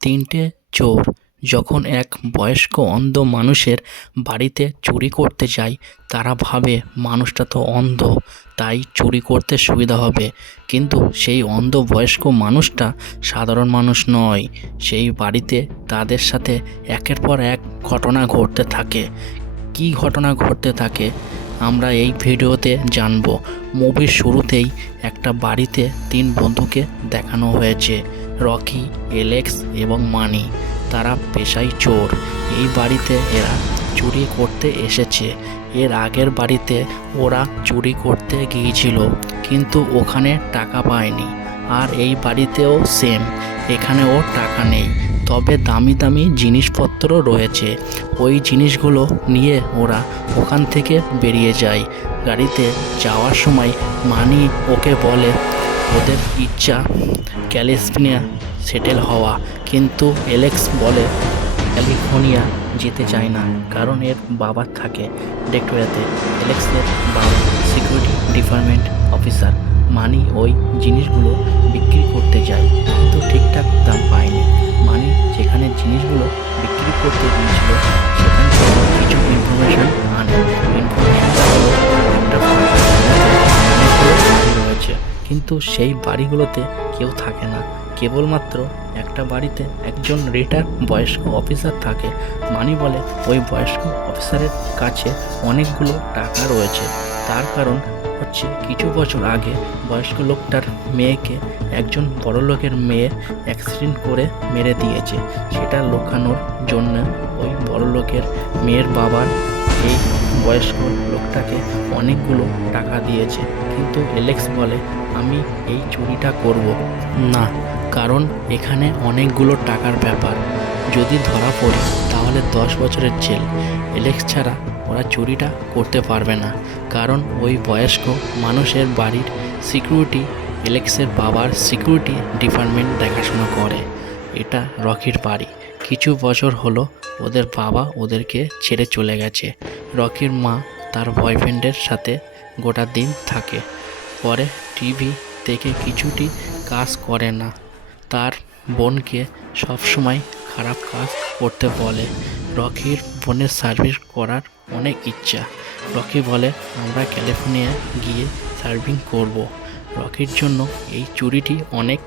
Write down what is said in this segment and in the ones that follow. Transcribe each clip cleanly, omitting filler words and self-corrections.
তিনটে চোর যখন এক বয়স্ক অন্ধ মানুষের বাড়িতে চুরি করতে যায়, তারা ভাবে মানুষটা তো অন্ধ, তাই চুরি করতে সুবিধা হবে। কিন্তু সেই অন্ধ বয়স্ক মানুষটা সাধারণ মানুষ নয়। সেই বাড়িতে তাদের সাথে একের পর এক ঘটনা ঘটতে থাকে। কী ঘটনা ঘটতে থাকে আমরা এই ভিডিওতে জানবো। মুভির শুরুতেই একটা বাড়িতে তিন বন্ধুকে দেখানো হয়েছে, রকি, এলেক্স এবং মানি। তারা পেশায় চোর। এই বাড়িতে এরা চুরি করতে এসেছে। এর আগের বাড়িতে ওরা চুরি করতে গিয়েছিল, কিন্তু ওখানে টাকা পায়নি। আর এই বাড়িতেও সেম, এখানেও টাকা নেই, তবে দামি দামি জিনিসপত্র রয়েছে। ওই জিনিসগুলো নিয়ে ওরা ওখান থেকে বেরিয়ে যায়। গাড়িতে যাওয়ার সময় মানি ওকে বলে ওদের ইচ্ছা ক্যালিফোর্নিয়া সেটেল হওয়া, কিন্তু এলেক্স বলে ক্যালিফোর্নিয়া যেতে চায় না, কারণ এর বাবা থাকে ডেট্রয়েটে। এলেক্সের বাবা সিকিউরিটি ডিপার্টমেন্ট অফিসার। মানি ওই জিনিসগুলো বিক্রি করতে যায়, কিন্তু ঠিকঠাক দাম পায়নি। মানি যেখানে জিনিসগুলো বিক্রি করতে গিয়েছিল সেখান থেকে কিছু ইনফরমেশন আনে। ইনফরমেশনটা হলো একটা অনেকগুলো বাড়ি রয়েছে, কিন্তু সেই বাড়িগুলোতে কেউ থাকে না। কেবলমাত্র একটা বাড়িতে একজন রিটায়ার্ড বয়স্ক অফিসার থাকে। মানি বলে ওই বয়স্ক অফিসারের কাছে অনেকগুলো টাকা রয়েছে। তার কারণ হচ্ছে কিছু বছর আগে বয়স্ক লোকটার মেয়েকে একজন বড়লোকের মেয়ে অ্যাক্সিডেন্ট করে মেরে দিয়েছে। সেটা লুকানোর জন্য ওই বড়লোকের মেয়ের বাবার এই বয়স্ক লোকটাকে অনেকগুলো টাকা দিয়েছে। কিন্তু এলেক্স বলে আমি এই চুরিটা করব না, কারণ এখানে অনেকগুলো টাকার ব্যাপার। যদি ধরা পড়ি তাহলে 10 বছরের জেল। এলেক্স ছাড়া ওরা চুরিটা করতে পারবে না, কারণ ওই বয়স্ক মানুষের বাড়ির সিকিউরিটি এলেক্সের বাবার সিকিউরিটি ডিপার্টমেন্ট দেখাশোনা করে। এটা রকির বাড়ি। কিছু বছর হলো ওদের বাবা ওদেরকে ছেড়ে চলে গেছে। রকির মা তার বয়ফ্রেন্ডের সাথে গোটা দিন থাকে। পরে টিভি থেকে কিছুটি কাজ করে না। তার বোনকে সবসময় খারাপ কাজ করতে বলে। রকির বোনের সার্ভিস করার অনেক ইচ্ছা। রকি বলে আমরা ক্যালিফোর্নিয়া গিয়ে সার্ভিং করব। রকির জন্য এই চুরিটি অনেক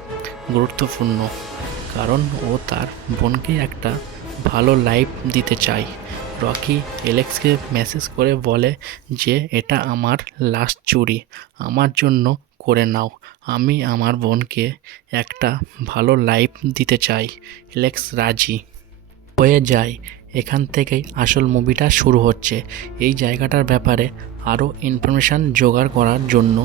গুরুত্বপূর্ণ, কারণ ও তার বোনকে একটা ভালো লাইফ দিতে চায়। রকি এলেক্সকে মেসেজ করে বলে যে এটা আমার লাস্ট চুরি, আমার জন্য করে নাও। আমি আমার বোনকে একটা ভালো লাইফ দিতে চাই। এলেক্স রাজি হয়ে যায়। এখান থেকেই আসল মুভিটা শুরু হচ্ছে। এই জায়গাটার ব্যাপারে আরও ইনফরমেশান জোগাড় করার জন্য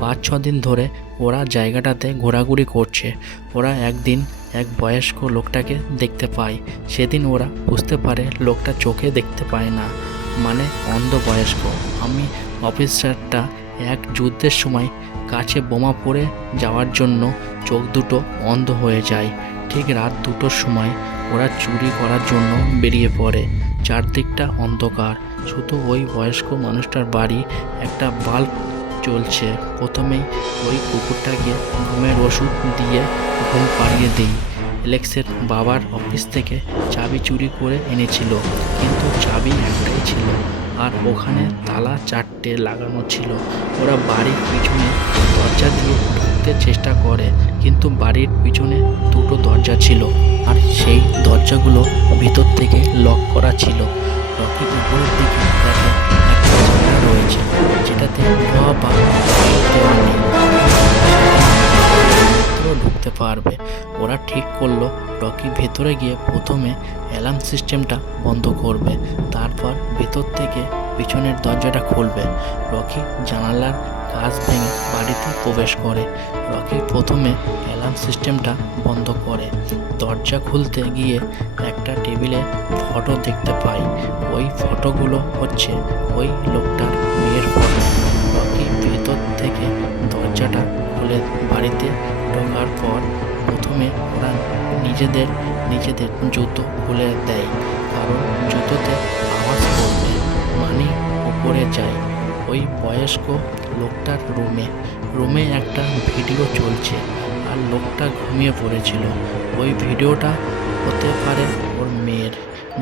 5-6 দিন ধরে ওরা জায়গাটাতে ঘোরাঘুরি করছে। ওরা একদিন এক বয়স্ক লোকটাকে দেখতে পায়। সেদিন ওরা বুঝতে পারে লোকটা চোখে দেখতে পায় না, মানে অন্ধ বয়স্ক। আমি অফিসারটা এক যুদ্ধের সময় কাছে বোমা পড়ে যাওয়ার জন্য চোখ দুটো অন্ধ হয়ে যায়। ঠিক রাত 2টোর সময় ওরা চুরি করার জন্য বেরিয়ে পড়ে। চারদিকটা অন্ধকার, শুধু ওই বয়স্ক মানুষটার বাড়ি একটা বাল্ব জ্বলছে। প্রথমেই ওই কুকুরটাকে ঘুমের ওষুধ দিয়ে ঘুম পাড়িয়ে দেই। এলেক্সের বাবার অফিস থেকে চাবি চুরি করে এনেছিল, কিন্তু চাবি একটাই ছিল, আর ওখানে তালা 4টে লাগানো ছিল। ওরা বাড়ির পিছনে দরজা দিয়ে ঢুকতে চেষ্টা করে, কিন্তু বাড়ির পিছনে 2টো দরজা ছিল, আর সেই দরজাগুলো ভিতর থেকে লক করা ছিল। রকি উপরের দিকে দেখে একটা জানলা রয়েছে, যেটাতে লোহা বা দেওয়া নেই, ঢুকতে পারবে। ওরা ঠিক করলো রকি ভেতরে গিয়ে প্রথমে অ্যালার্ম সিস্টেমটা বন্ধ করবে, তারপর ভেতর থেকে পিছনের দরজাটা খুলবে। রকি জানালার কাঁচ ভেঙে বাড়িতে প্রবেশ করে। রকি প্রথমে অ্যালার্ম সিস্টেমটা বন্ধ করে। দরজা খুলতে গিয়ে একটা টেবিলে ফটো দেখতে পাই। ওই ফটোগুলো হচ্ছে ওই লোকটার মেয়ের ফটো। রকি ভেতর থেকে দরজাটা খুলে বাড়িতে ঢোকার পর প্রথমে ওরা নিজেদের জুতো খুলে দেয়, কারণ জুতোতে আওয়াজ করবে। মানি উপরে যায় ওই বয়স্ক লোকটার রুমে একটা ভিডিও চলছে, আর লোকটা ঘুমিয়ে পড়েছিল। ওই ভিডিওটা হতে পারে ওর মেয়ের।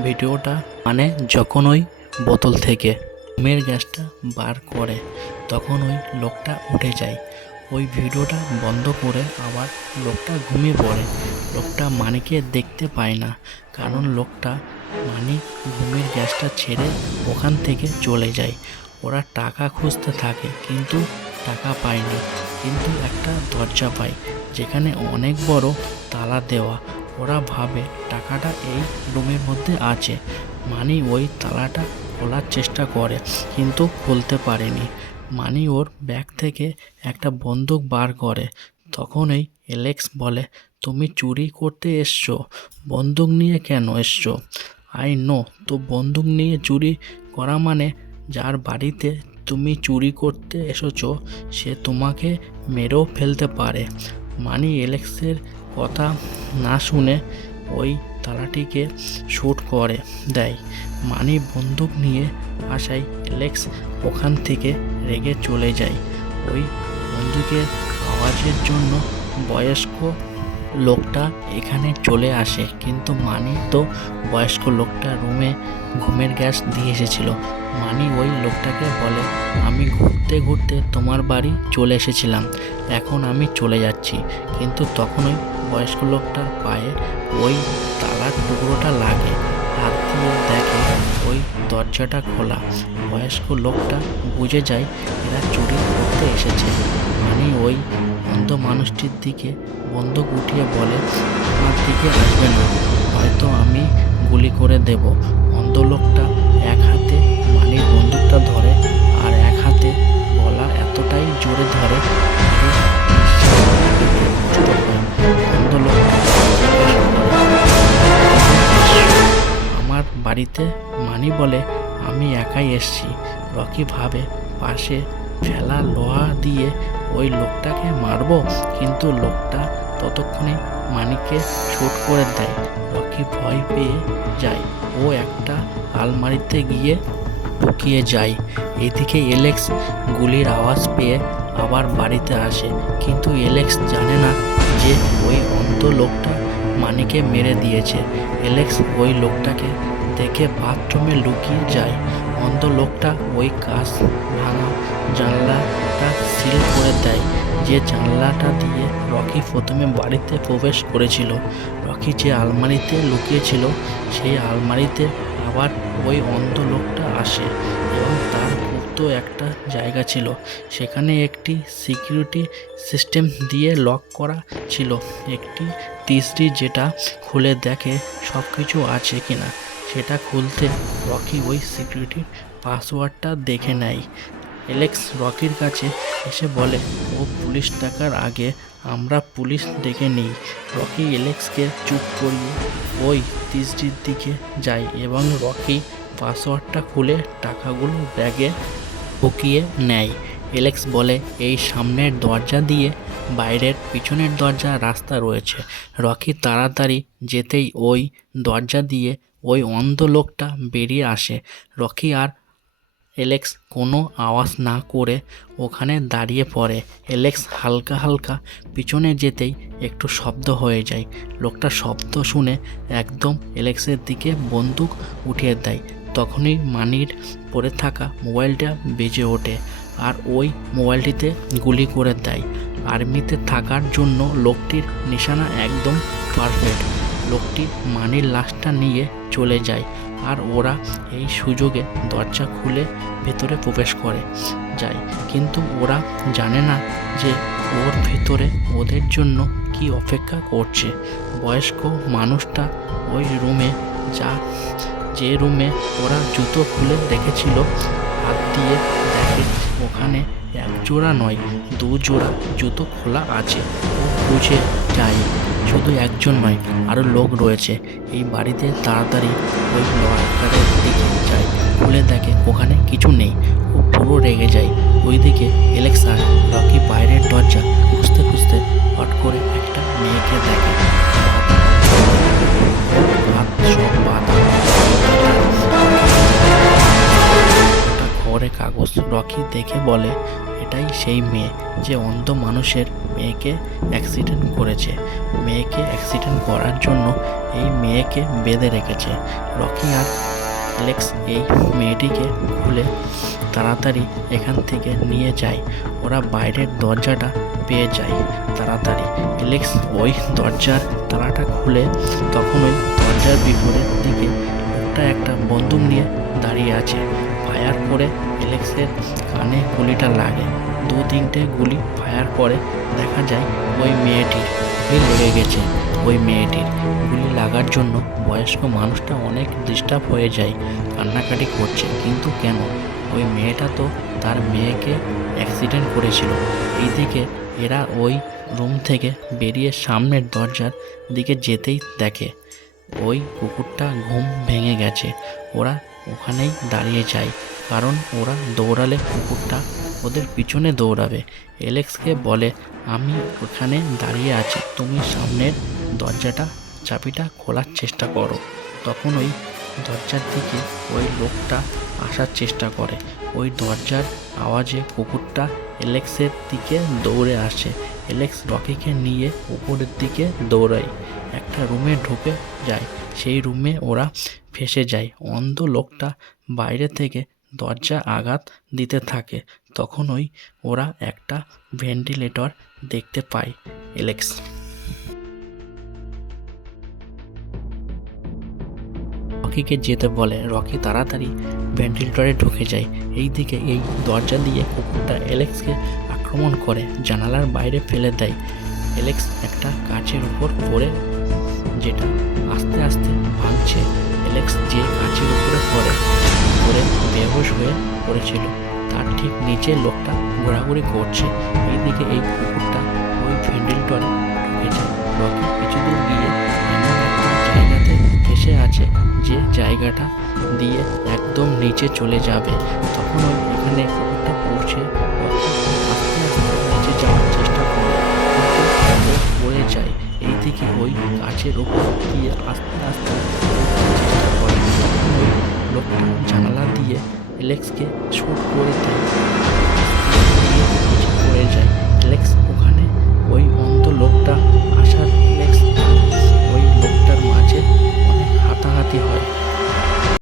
ভিডিওটা মানে যখন ওই বোতল থেকে ঘুমের গ্যাসটা বার করে তখন ওই লোকটা উঠে যায়। ওই ভিডিওটা বন্ধ করে আবার লোকটা ঘুমিয়ে পড়ে। লোকটা মানিকে দেখতে পায় না, কারণ লোকটা মানিক ঘুমের গ্যাসটা ছেড়ে ওখান থেকে চলে যায়। ওরা টাকা খুঁজতে থাকে কিন্তু টাকা পায়নি, কিন্তু একটা দরজা পায় যেখানে অনেক বড় তালা দেওয়া। ওরা ভাবে টাকাটা এই রুমের মধ্যে আছে। মানি ওই তালাটা খোলার চেষ্টা করে কিন্তু খুলতে পারেনি। মানি ওর ব্যাগ থেকে একটা বন্দুক বার করে। তখনই অ্যালেক্স বলে, তুমি চুরি করতে এসছো, বন্দুক নিয়ে কেন এসছো? আই নো, তো বন্দুক নিয়ে চুরি করা মানে যার বাড়িতে তুমি চুরি করতে এসেছো সে তোমাকে মেরেও ফেলতে পারে। মানি অ্যালেক্সের কথা না শুনে ওই তালাটিকে শ্যুট করে দেয়। মানি বন্দুক নিয়ে আসায় অ্যালেক্স ওখান থেকে রেগে চলে যায়। ওই বন্দুকের আওয়াজের জন্য বয়স্ক লোকটা এখানে চলে আসে, কিন্তু মানি তো বয়স্ক লোকটা রুমে ঘুমের গ্যাস দিয়ে এসেছিল। মানি ওই লোকটাকে বলে, আমি ঘুরতে ঘুরতে তোমার বাড়ি চলে এসেছিলাম, এখন আমি চলে যাচ্ছি। কিন্তু তখন ওই বয়স্ক লোকটার পায়ে ওই তালার টুকরোটা লাগে। হাত দিয়ে দেখে ওই দরজাটা খোলা। বয়স্ক লোকটা বুঝে যায় এরা চুরি করতে এসেছে। মানি ওই অন্ধ মানুষটির দিকে বন্দুক উঠিয়ে বলে, আমার দিকে আসবে না, হয়তো আমি গুলি করে দেব। অন্ধ লোকটা এক হাতে মানির বন্দুকটা ধরে আর এক হাতে গলা এতটাই জোরে ধরে অন্ধ লোকটা আমার বাড়িতে। মানি বলে, আমি একাই এসছি। রকি ভাবে পাশে ফেলা লোহা দিয়ে ওই লোকটাকে মারবো, কিন্তু লোকটা ততক্ষণে মানিকে শ্যুট করে দেয়। রকি ভয় পেয়ে যায়, ও একটা আলমারিতে গিয়ে লুকিয়ে যায়। এদিকে অ্যালেক্স গুলির আওয়াজ পেয়ে আবার বাড়িতে আসে, কিন্তু অ্যালেক্স জানে না যে ওই অন্ধ লোকটা মানিকে মেরে দিয়েছে। অ্যালেক্স ওই লোকটাকে দেখে বাথরুমে লুকিয়ে যায়। অন্ধ লোকটা ওই কাঁচ ভাঙা জানলাটা সিল করে দেয়, যে জানলাটা দিয়ে রকি প্রথমে বাড়িতে প্রবেশ করেছিল। রকি যে আলমারিতে লুকিয়েছিল সেই আলমারিতে আবার ওই অন্ধ লোকটা আসে এবং তার গুপ্ত একটা জায়গা ছিল, সেখানে একটি সিকিউরিটি সিস্টেম দিয়ে লক করা ছিল। একটি তিসরি যেটা খুলে দেখে সব কিছু আছে কিনা। সেটা খুলতে রকি ওই সিকিউরিটির পাসওয়ার্ডটা দেখে নেয়। অ্যালেক্স রকির কাছে এসে বলে, ও পুলিশ ডাকার আগে আমরা পুলিশ ডেকে নিই। রকি অ্যালেক্সকে চুপ করিয়ে ওই তিসরির দিকে যায় এবং রকি পাসওয়ার্ডটা খুলে টাকাগুলো ব্যাগে ঢুকিয়ে নেয়। অ্যালেক্স বলে, এই সামনের দরজা দিয়ে বাইরের পিছনের দরজা রাস্তা রয়েছে। রকি তাড়াতাড়ি যেতেই ওই দরজা দিয়ে ওই অন্ধ লোকটা বেরিয়ে আসে। রকি আর অ্যালেক্স কোনো আওয়াজ না করে ওখানে দাঁড়িয়ে পড়ে। অ্যালেক্স হালকা হালকা পিছনে যেতেই একটু শব্দ হয়ে যায়। লোকটা শব্দ শুনে একদম অ্যালেক্সের দিকে বন্দুক উঠিয়ে দেয়। তখনই মানির পড়ে থাকা মোবাইলটা বেজে ওঠে আর ওই মোবাইলটিতে গুলি করে দেয়। আর্মিতে থাকার জন্য লোকটির নিশানা একদম পারফেক্ট। লোকটি মানির লাশটা নিয়ে চলে যায় আর ওরা এই সুযোগে দরজা খুলে ভেতরে প্রবেশ করে যায়, কিন্তু ওরা জানে না যে ওর ভেতরে ওদের জন্য কি অপেক্ষা করছে। বয়স্ক মানুষটা ওই রুমে যে রুমে ওরা জুতো খুলে রেখেছিল হাত দিয়ে দেখে ওখানে এক জোড়া নয় 2 জোড়া জুতো খোলা আছে। ও বুঝে যায় শুধু একজন নয়, আরও লোক রয়েছে এই বাড়িতে। তাড়াতাড়ি ওই লকারের দিকে যায়, খুলে দেখে ওখানে কিছু নেই। ও পুরো রেগে যায়। ওইদিকে অ্যালেক্স আর রকি বাইরের দরজা খুঁজতে খুঁজতে হট করে একটা মেয়েকে দেখে। হাত সব বাঁধা, ঘরে কাগজ। রকি দেখে বলে, এটাই সেই মেয়ে যে অন্ধ মানুষের মেয়েকে অ্যাক্সিডেন্ট করেছে। মেয়েকে অ্যাক্সিডেন্ট করার জন্য এই মেয়েকে বেঁধে রেখেছে। রকি আর অ্যালেক্স এই মেয়েটিকে খুলে তাড়াতাড়ি এখান থেকে নিয়ে যায়। ওরা বাইরের দরজাটা পেয়ে যায় তাড়াতাড়ি। অ্যালেক্স ওই দরজার তালাটা খুলে তখন ওই দরজার বিপরীত দিকে লোকটা একটা বন্দুক নিয়ে দাঁড়িয়ে আছে। ফায়ার করে অ্যালেক্সের কানে গুলিটা লাগে। 2-3টে গুলি ফায়ার করে দেখা যায় ওই মেয়েটির লেগে গেছে। ওই মেয়েটির গুলি লাগার জন্য বয়স্ক মানুষটা অনেক ডিস্টার্ব হয়ে যায়, কান্নাকাটি করছে। কিন্তু কেন? ওই মেয়েটা তো তার মেয়েকে অ্যাক্সিডেন্ট করেছিল। এইদিকে এরা ওই রুম থেকে বেরিয়ে সামনের দরজার দিকে যেতেই দেখে ওই কুকুরটা ঘুম ভেঙে গেছে। ওরা ওখানেই দাঁড়িয়ে যায়, কারণ ওরা দৌড়ালে কুকুরটা ওদের পিছনে দৌড়াবে। অ্যালেক্সকে বলে, আমি ওখানে দাঁড়িয়ে আছি, তুমি সামনের দরজাটা চাবিটা খোলার চেষ্টা করো। তখন ওই দরজার দিকে ওই লোকটা আসার চেষ্টা করে। ওই দরজার আওয়াজে কুকুরটা অ্যালেক্সের দিকে দৌড়ে আসে। অ্যালেক্স রকিকে নিয়ে উপরের দিকে দৌড়ায়, একটা রুমে ঢুকে যায়। সেই রুমে ওরা ফেঁসে যায়। অন্ধ লোকটা বাইরে থেকে দরজা আঘাত দিতে থাকে। তখন ওরা একটা ভেন্টিলেটর দেখতে পায়। অ্যালেক্স রকিকে যেতে বলে। রকি তাড়াতাড়ি ভেন্টিলেটরে ঢুকে যায়। এইদিকে এই দরজা দিয়ে কুকুরটা অ্যালেক্সকে আক্রমণ করে, জানালার বাইরে ফেলে দেয়। অ্যালেক্স একটা কাচের উপর পড়ে, যেটা আস্তে আস্তে ভাঙছে। অ্যালেক্স যে কাচের উপরে পড়ে বেহুশ হয়ে পড়েছিল, তার ঠিক নিচে লোকটা ঘোরাঘুরি করছে। এইদিকে এই কুকুরটা ওই ভেন্টিলেটরে ঢুকে যায়। রকি কিছু দূর গিয়ে এমন একটা জায়গাতে ফেসে আছে যে জায়গাটা দিয়ে একদম নিচে চলে যাবে। তখন এখানে কুকুরটা পৌঁছে আস্তে আস্তে নিচে যাওয়ার চেষ্টা করে, কিন্তু পড়ে যায়। এইদিকে ওই গাছের উপর দিয়ে আস্তে আস্তে চেষ্টা করে। তখন ওই লোকটা জানালা দিয়ে অ্যালেক্সকে শুট করে দেয়।